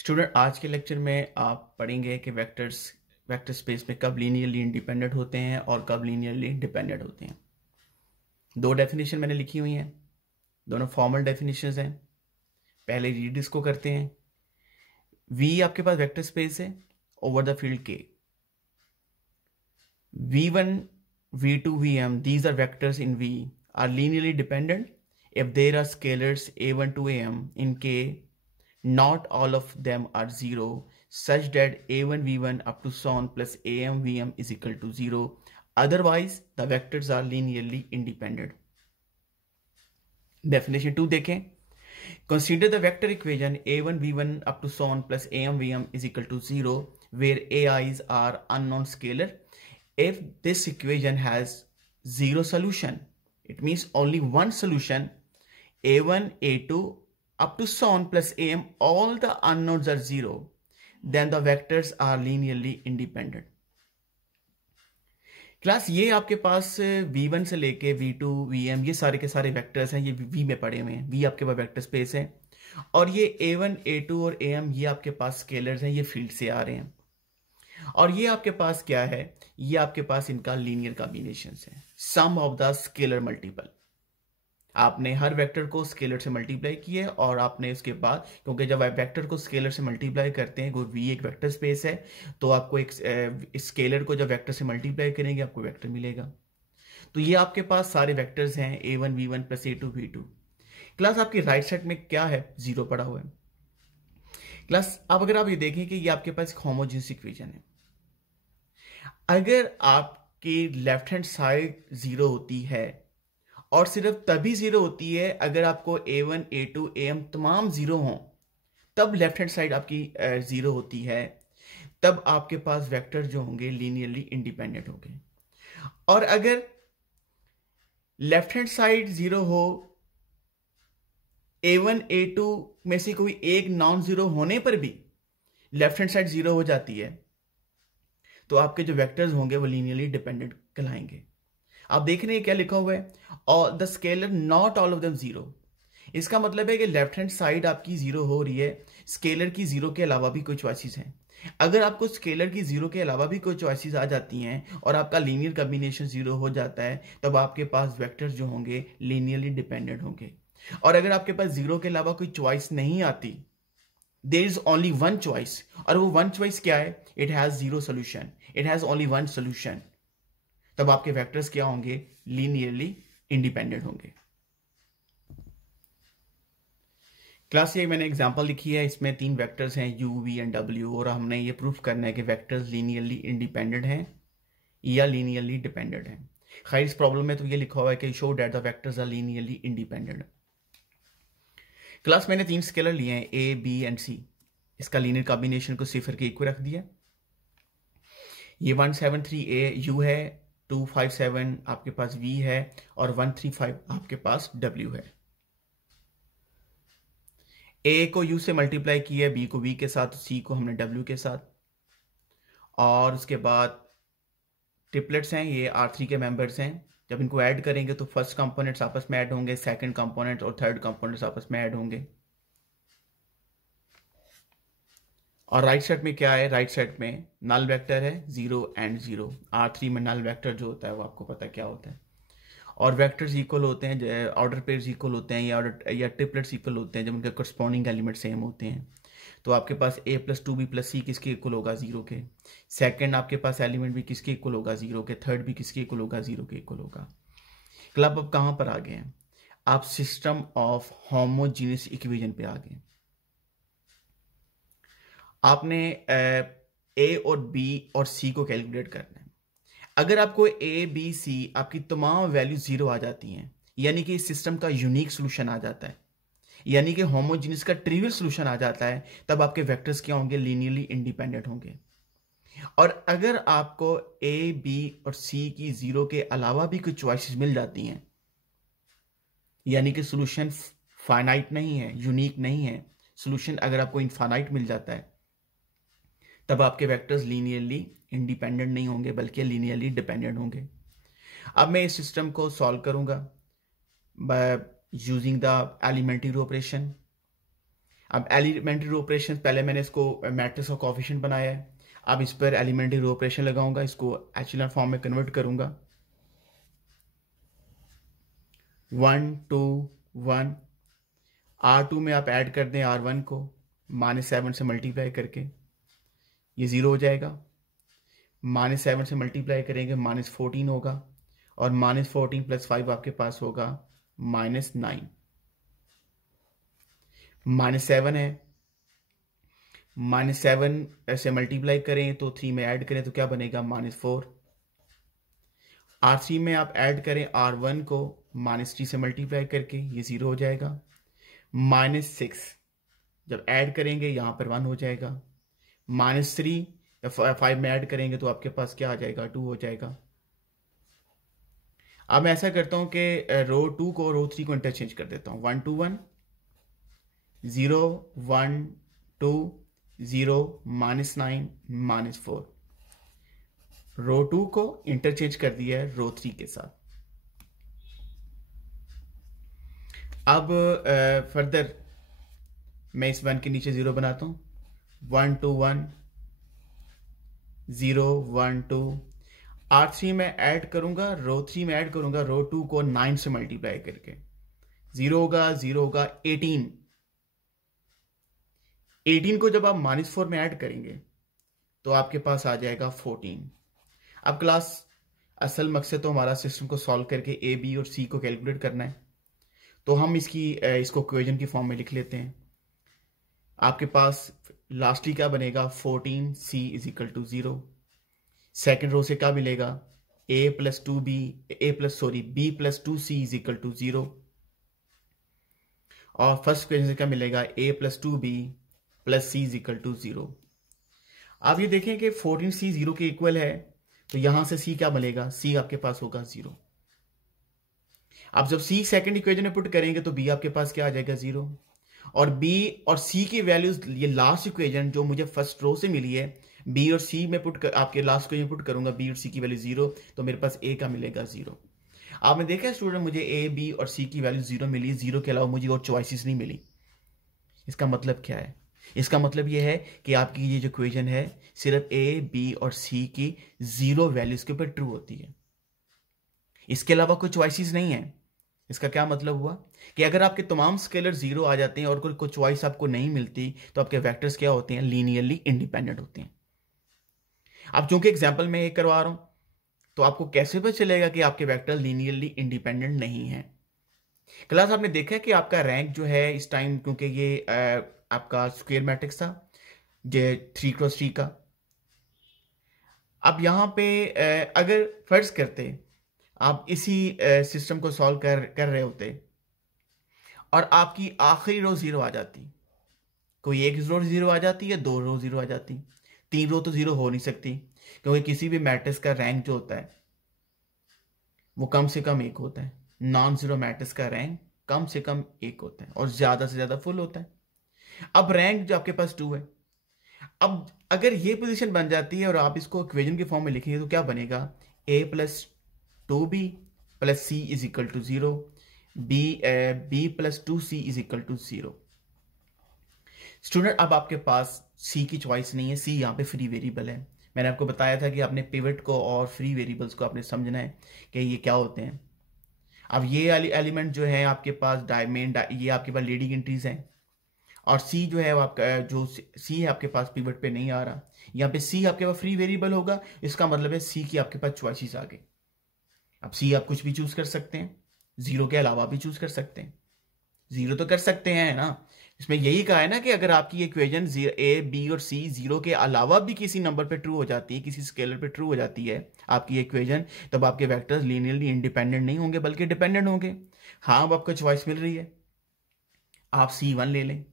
Student, आज के lecture में आप पढ़ेंगे कि वेक्टर स्पेस में कब लीनियरली इंडिपेंडेंट होते हैं और कब लीनियरली डिपेंडेंट होते हैं। दो डेफिनेशन मैंने लिखी हुई हैं, दोनों फॉर्मल डेफिनेशंस हैं। पहले रीड इसको करते हैं। वी आपके पास वेक्टर स्पेस है ओवर द फील्ड के। v1, v2, vm, these are vectors in v, are linearly dependent if there are scalars a1 to am in k. Not all of them are zero, such that a1 v1 up to so on plus am vm is equal to zero. Otherwise, the vectors are linearly independent. Definition 2 देखें. Consider the vector equation a1 v1 up to so on plus am vm is equal to 0, where ai's are unknown scalar. If this equation has zero solution, it means only one solution, a1, a2 up to so on plus am, all the unknowns are zero, then the vectors are linearly independent. Class ये आपके पास v1 से लेके v2 vm ये सारे के सारे vectors हैं, ये v में पड़े हुए हैं। v आपके पास वेक्टर स्पेस है और ये a1 a2 और am ये आपके पास स्केलर्स हैं, ये फील्ड से आ रहे हैं। और ये आपके पास क्या है, ये आपके पास इनका लीनियर कॉम्बिनेशन है, सम ऑफ द स्केलर मल्टीपल। आपने हर वेक्टर को स्केलर से मल्टीप्लाई किया और आपने उसके बाद, क्योंकि जब आप वेक्टर को स्केलर से मल्टीप्लाई करते हैं, कोई v एक वेक्टर स्पेस है, तो आपको एक स्केलर को जब वेक्टर से मल्टीप्लाई करेंगे आपको वेक्टर मिलेगा। तो ये आपके पास सारे वेक्टर्स हैं a1 v1 plus a2 v2। Class आपकी राइट साइड में क्या है, जीरो पड़ा हुआ है। क्लास अब अगर आप ये देखें कि ये आपके पास एक होमोजेनियस इक्वेशन है। अगर आपकी लेफ्ट हैंड साइड जीरो होती है और सिर्फ तभी जीरो होती है अगर आपको a1 a2 am तमाम जीरो हों, तब लेफ्ट हैंड साइड आपकी जीरो होती है, तब आपके पास वेक्टर जो होंगे लीनियरली इंडिपेंडेंट होंगे। और अगर लेफ्ट हैंड साइड जीरो हो, a1 a2 में से कोई एक नॉन जीरो होने पर भी लेफ्ट हैंड साइड जीरो हो जाती है, तो आपके जो वेक्टर्स होंगे वो लीनियरली डिपेंडेंट कहलाएंगे। आप देख रहे हैं क्या लिखा हुआ है, और the scalar not all of them zero. इसका मतलब है कि लेफ्ट हैंड साइड आपकी जीरो हो रही है, स्केलर की जीरो के अलावा भी कोई चॉइसेस हैं। अगर आपको स्केलर की जीरो के अलावा भी कोई चॉइसेस आ जाती हैं और आपका लीनियर कॉम्बिनेशन जीरो हो जाता है, तब आपके पास वेक्टर्स जो होंगे लीनियरली डिपेंडेंट होंगे। और अगर आपके पास जीरो के अलावा कोई चॉइस नहीं आती, there is only one choice, और वो वन चॉइस क्या है, it has zero solution, it has only one solution, तब आपके वेक्टर्स क्या होंगे, लीनियरली इंडिपेंडेंट होंगे। क्लास ये मैंने एग्जांपल लिखी है, इसमें तीन वेक्टर्स हैं u, v एंड w, और हमने ये प्रूफ करना है कि वेक्टर्स लीनियरली इंडिपेंडेंट हैं या लीनियरली डिपेंडेंट हैं। खैर, इस प्रॉब्लम में तो ये लिखा हुआ है कि show that the vectors are linearly independent. Class मैंने तीन स्केलर लिए हैं a, b एंड c। इसका लीनियर कॉम्बिनेशन को सिफर के इक्वल रख दिया। ये 173a u है, 257 आपके पास v है और 135 आपके पास w है। a को u से मल्टीप्लाई किया, b को v के साथ, c को हमने w के साथ। और उसके बाद ट्रिपलेट्स हैं, ये R3 के मेंबर्स हैं। जब इनको ऐड करेंगे तो फर्स्ट कंपोनेंट्स आपस में ऐड होंगे, सेकंड कंपोनेंट और थर्ड कंपोनेंट्स आपस में ऐड होंगे। और राइट साइड में क्या है, राइट साइड में नल वेक्टर है 0 एंड 0। R3 में नल वेक्टर जो होता है वो आपको पता है क्या होता है। और वेक्टर्स इक्वल होते हैं, ऑर्डर पेयर्स इक्वल होते हैं या ट्रिपलेट्स इक्वल होते हैं जब उनके करस्पॉन्डिंग एलिमेंट सेम होते हैं। तो आपके पास a plus 2b plus c किसके इक्वल होगा, 0 के। सेकंड आपके पास एलिमेंट भी किसके इक्वल होगा, 0 के। थर्ड भी किसके इक्वल होगा, 0 के इक्वल होगा। क्लब अब कहाँ पर आ गए हैं, आप सिस्टम ऑफ होमोजीनियस इक्वेशन पे आ गए। आपने a और b और c को कैलकुलेट करना है। अगर आपको a b c आपकी तमाम वैल्यू 0 आ जाती हैं, यानी कि इस सिस्टम का यूनिक सोल्यूशन आ जाता है, यानी कि होमोजीनियस का ट्रिवियल सोल्यूशन आ जाता है, तब आपके वेक्टर्स क्या होंगे, लीनियरली इंडिपेंडेंट होंगे। और अगर आपको a b और c की 0 के अलावा भी कुछ चॉइसेस मिल जाती हैं, यानी कि सोल्यूशन फाइनाइट नहीं है, यूनिक नहीं है, सोल्यूशन अगर आपको इनफाइनाइट मिल जाता है, तब आपके वेक्टर्स लीनियरली इंडिपेंडेंट नहीं होंगे बल्कि लीनियरली डिपेंडेंट होंगे। अब मैं इस सिस्टम को सॉल्व करूंगा by using the elementary operation. अब एलिमेंट्री रो ऑपरेशन, पहले मैंने इसको मैट्रिक्स का कोएफिशिएंट बनाया है, अब इस पर एलिमेंट्री रो ऑपरेशन लगाऊंगा, इसको एचेलॉन फॉर्म में कन्वर्ट करूंगा। 1 2 1, R2 में आप ऐड कर दें R1 को -7 से मल्टीप्लाई करके, ये 0 हो जाएगा। -7 से मल्टीप्लाई करेंगे -14 होगा, और -14 + 5 आपके पास होगा -9। -7 है, -7 ऐसे मल्टीप्लाई करें तो 3 में ऐड करें तो क्या बनेगा -4। R3 में आप ऐड करें R1 को -3 से मल्टीप्लाई करके, ये 0 हो जाएगा। -6 जब ऐड करेंगे यहाँ पर 1 हो जाएगा। -3 5 में ऐड करेंगे तो आपके पास क्या आ जाएगा, 2 हो जाएगा। अब मैं ऐसा करता हूं कि रो 2 को रो 3 को इंटरचेंज कर देता हूं। 1 2 1 0 1 2 0 -9 -4, रो 2 को इंटरचेंज कर दिया है रो 3 के साथ। अब फर्दर मैं इस 1 के नीचे 0 बनाता हूं। 1 2 1 0 1 2, R3 में ऐड करूंगा, रो 3 में ऐड करूंगा रो 2 को 9 से मल्टीप्लाई करके, 0 होगा 0 होगा 18। 18 को जब आप -4 में ऐड करेंगे तो आपके पास आ जाएगा 14। अब क्लास असल मकसद तो हमारा सिस्टम को सॉल्व करके ए बी और सी को कैलकुलेट करना है, तो हम इसको इक्वेशन की फॉर्म में लिख लेते हैं। आपके पास लास्टली क्या बनेगा, 14C = 0। सेकेंड रो से क्या मिलेगा, b + 2c = 0। और फर्स्ट इक्वेशन से क्या मिलेगा, a + 2b + c = 0। आप ये देखें कि 14C 0 के इक्वल है, तो यहां से c क्या बनेगा, c आपके पास होगा 0। अब जब c सेकंड इक्वेशन में पुट करेंगे तो b आपके पास क्या आ जाएगा, 0। और b और c की वैल्यूज, ये लास्ट इक्वेशन जो मुझे फर्स्ट रो से मिली है, b और c में आपके लास्ट इक्वेशन पुट करूंगा, b और c की वैल्यू 0, तो मेरे पास a का मिलेगा 0। आपने देखा है स्टूडेंट, मुझे a b और c की वैल्यू 0 मिली, 0 के अलावा मुझे और चॉइसेस नहीं मिली। इसका मतलब क्या है, इसका मतलब यह है कि आपकी ये जो इक्वेशन है सिर्फ a b और c की 0 वैल्यूज के ऊपर ट्रू होती है, इसके अलावा कोई चॉइसेस नहीं है। इसका क्या मतलब हुआ कि अगर आपके तमाम स्केलर 0 आ जाते हैं और कोई चॉइस आपको नहीं मिलती, तो आपके वेक्टर्स क्या होते हैं, लीनियरली इंडिपेंडेंट होते हैं। अब चूंकि एग्जांपल में एक करवा रहा हूं, तो आपको कैसे पता चलेगा कि आपके वेक्टर लीनियरली इंडिपेंडेंट नहीं है। क्लास आपने देखा है कि आपका रैंक जो है इस टाइम, क्योंकि ये आपका स्क्वायर मैट्रिक्स था जो 3x3 का। अब यहां पे अगर फर्ज करते आप इसी सिस्टम को सॉल्व कर रहे होते और आपकी आखिरी रो 0 आ जाती, कोई एक रो 0 आ जाती है, 2 रो 0 आ जाती, 3 रो तो 0 हो नहीं सकती, क्योंकि किसी भी मैट्रिक्स का रैंक जो होता है वो कम से कम 1 होता है। नॉन जीरो मैट्रिक्स का रैंक कम से कम 1 होता है और ज्यादा से ज्यादा फुल होता है। अब रैंक जो आपके पास 2 है, अब अगर ये पोजीशन बन जाती है और आप इसको इक्वेशन के फॉर्म में लिखेंगे तो क्या बनेगा, a + 2b + c = 0, b + 2c = 0। Student अब आपके पास c की चॉइस नहीं है, c यहाँ पे फ्री वेरिएबल है। मैंने आपको बताया था कि आपने पिवट को और फ्री वेरिएबल्स को आपने समझना है कि ये क्या होते हैं। अब ये एलिमेंट जो है आपके पास ये आपके पास लीडिंग एंट्रीज हैं, और c जो है आपका जो c है आपके पास पिवट पे नहीं आ रहा, यहाँ पे c आपके पास फ्री वेरिएबल होगा, इसका मतलब है c की आपके पास चॉइसेस आ गई। अब c आप कुछ भी चूज कर सकते हैं, 0 के अलावा भी चूज कर सकते हैं, 0 तो कर सकते हैं ना। इसमें यही कहा है ना कि अगर आपकी इक्वेशन a b और c 0 के अलावा भी किसी नंबर पे ट्रू हो जाती है, किसी स्केलर पे ट्रू हो जाती है आपकी इक्वेशन, तब आपके वेक्टर्स लीनियरली इंडिपेंडेंट नहीं होंगे बल्कि डिपेंडेंट होंगे। हाँ, अब आपको चॉइस मिल रही है, आप c1 ले लें,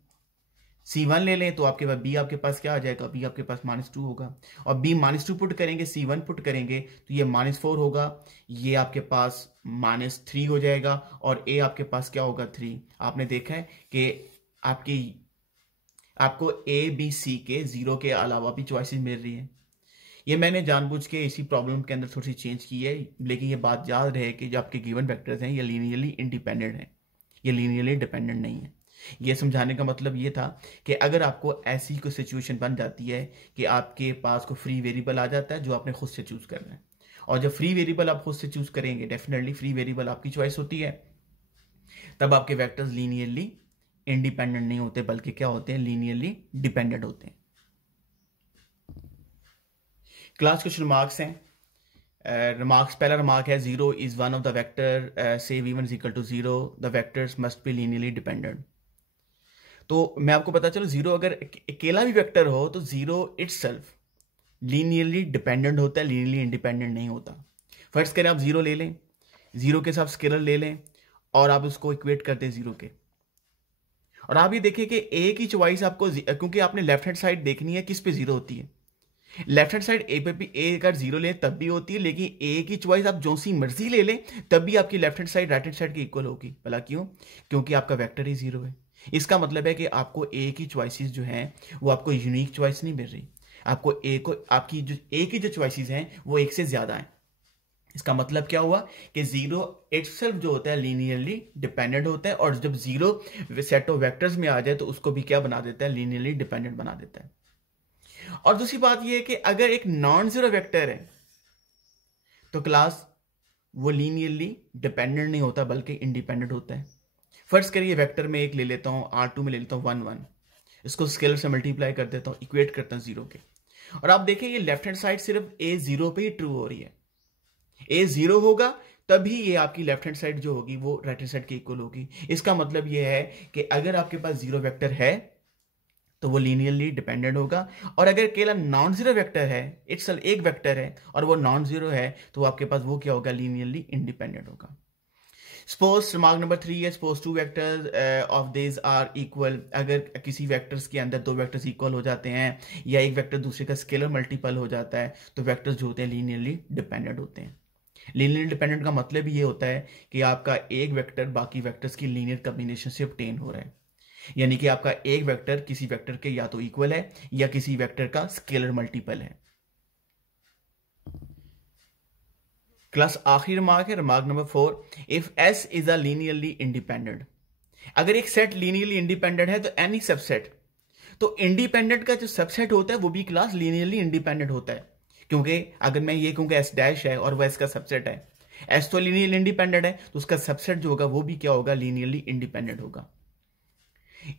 c1 ले लें तो आपके पास b आपके पास क्या आ जाएगा, b आपके पास -2 होगा, और b -2 पुट करेंगे, c1 पुट करेंगे तो ये -4 होगा, ये आपके पास -3 हो जाएगा, और a आपके पास क्या होगा, 3। आपने देखा है कि आपको a b c के 0 के अलावा भी चॉइसेस मिल रही है। ये मैंने जानबूझ के इसी प्रॉब्लम के अंदर थोड़ी सी चेंज की है, लेकिन ये बात याद रहे कि जो आपके गिवन वेक्टर्स हैं ये लीनियरली इंडिपेंडेंट हैं, ये लीनियरली डिपेंडेंट नहीं है। ये समझाने का मतलब ये था कि अगर आपको ऐसी कोई सिचुएशन बन जाती है कि आपके पास कोई फ्री वेरिएबल आ जाता है जो आपने खुद से चूज करना है, और जब फ्री वेरिएबल आप खुद से चूज करेंगे, डेफिनेटली फ्री वेरिएबल आपकी चॉइस होती है, तब आपके वेक्टर्स लीनियरली इंडिपेंडेंट नहीं होते बल्कि क्या होते हैं, लीनियरली डिपेंडेंट होते हैं। क्लास कुछ रिमार्क्स हैं। रिमार्क्स, पहला रिमार्क है, zero is one of the vector say v1 is equal to zero, the vectors must be linearly dependent. तो मैं आपको पता चलो, जीरो अगर अकेला भी वेक्टर हो तो जीरो इटसेल्फ लीनियरली डिपेंडेंट होता है, लीनियरली इंडिपेंडेंट नहीं होता। फर्स्ट करें आप जीरो ले लें, जीरो के साथ स्केलर ले लें और आप उसको इक्वेट करते हैं जीरो के, और आप ये देखिए कि एक ही चॉइस आपको, क्योंकि आपने लेफ्ट हैंड साइड देखनी है किस पे जीरो होती है, लेफ्ट हैंड साइड ए पे भी ए अगर जीरो ले तब भी होती है, लेकिन ए की चॉइस आप जो सी मर्जी ले लें तब भी आपकी left hand side right hand side की इक्वल होगी। भला क्यों? क्योंकि आपका वेक्टर ही जीरो है। इसका मतलब है कि आपको ए की चॉइसेस जो हैं वो आपको यूनिक चॉइस नहीं मिल रही, आपको ए को, आपकी जो ए की जो चॉइसेस हैं वो एक से ज्यादा हैं। इसका मतलब क्या हुआ कि जीरो इटसेल्फ जो होता है लीनियरली डिपेंडेंट होता है, और जब जीरो सेट ऑफ वेक्टर्स में आ जाए तो उसको भी क्या बना देता है, लीनियरली डिपेंडेंट बना देता है। और दूसरी बात यह है कि अगर एक नॉन जीरो वेक्टर है तो क्लास वो लीनियरली डिपेंडेंट नहीं होता बल्कि इंडिपेंडेंट होता है। फर्स्ट करिए वेक्टर में एक ले लेता हूं, R2 में ले लेता हूं 1 1, इसको स्केलर से मल्टीप्लाई कर देता हूं, इक्वेट करता हूं जीरो के, और आप देखें ये लेफ्ट हैंड साइड सिर्फ ए जीरो पे ही ट्रू हो रही है। ए जीरो होगा तभी ये आपकी लेफ्ट हैंड साइड जो होगी वो राइट हैंड साइड की इक्वल होगी। इसका मतलब ये है कि अगर आपके पास जीरो वेक्टर है तो वो लीनियरली डिपेंडेंट होगा, और अगर अकेला नॉन जीरो वेक्टर है, इट्सल्फ एक वेक्टर है और वो नॉन जीरो है, तो आपके पास वो क्या होगा, लीनियरली इंडिपेंडेंट होगा। सपोज रिमार्क नंबर 3 है, suppose two vectors of this are equal, अगर किसी वेक्टर्स के अंदर दो वेक्टर्स इक्वल हो जाते हैं या एक वेक्टर दूसरे का स्केलर मल्टीपल हो जाता है तो वेक्टर्स जो होते हैं लीनियरली डिपेंडेंट होते हैं। लीनियर डिपेंडेंट का मतलब ये होता है कि आपका एक वेक्टर बाकी वेक्टर्स की लीनियर कॉम्बिनेशन से ऑब्टेन हो रहा है, यानी कि आपका एक वेक्टर किसी वेक्टर के या तो इक्वल है या किसी वेक्टर का स्केलर मल्टीपल है। क्लास आखिरी रिमार्क है, remark number 4, if S is a linearly independent. अगर एक सेट लीनियरली इंडिपेंडेंट है तो एनी सबसेट, तो इंडिपेंडेंट का जो सबसेट होता है वो भी क्लास लीनियरली इंडिपेंडेंट होता है, क्योंकि अगर मैं ये कहूँ कि S डैश है और वह S का सबसेट है, S तो लीनियरली इंडिपेंडेंट है तो उसका सबसेट जो होगा वो भी क्या होगा, लीनियरली इंडिपेंडेंट होगा।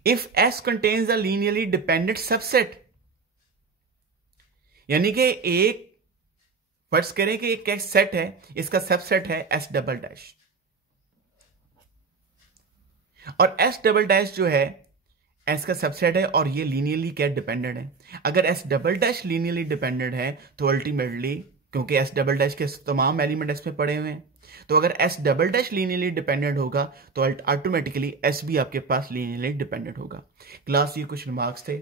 If S contains a linearly dependent subset, यानी कि एक, फर्ज करें कि एक सेट है, इसका सबसेट है S डबल डैश, और S डबल डैश जो है S का सबसेट है और ये लीनियरली क्या डिपेंडेंट है। अगर S double dash linearly dependent है तो अल्टीमेटली, क्योंकि S डबल डैश के तमाम एलिमेंट S में पड़े हुए हैं, तो अगर S double dash linearly dependent होगा तो ऑटोमेटिकली S भी आपके पास लीनियरली डिपेंडेंट होगा। क्लास ये कुछ रिमार्क्स थे,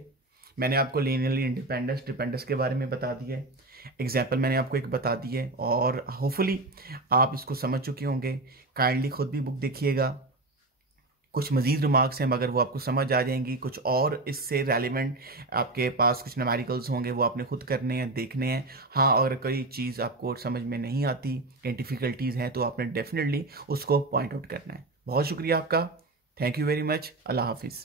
मैंने आपको लीनियरली डिपेंडेंस के बारे में बता दिया है, एग्जाम्पल मैंने आपको एक बता दी है, और होपफुली आप इसको समझ चुके होंगे। काइंडली खुद भी बुक देखिएगा, कुछ मजीद रिमार्क्स हैं मगर वो आपको समझ आ जाएंगी, कुछ और इससे रेलिवेंट आपके पास कुछ न्यूमेरिकल्स होंगे वो आपने खुद करने हैं, देखने हैं। हाँ, अगर कोई चीज़ आपको समझ में नहीं आती, कहीं डिफ़िकल्टीज़ हैं, तो आपने डेफिनेटली उसको पॉइंट आउट करना है। बहुत शुक्रिया आपका, थैंक यू वेरी मच, अल्लाह हाफिज़।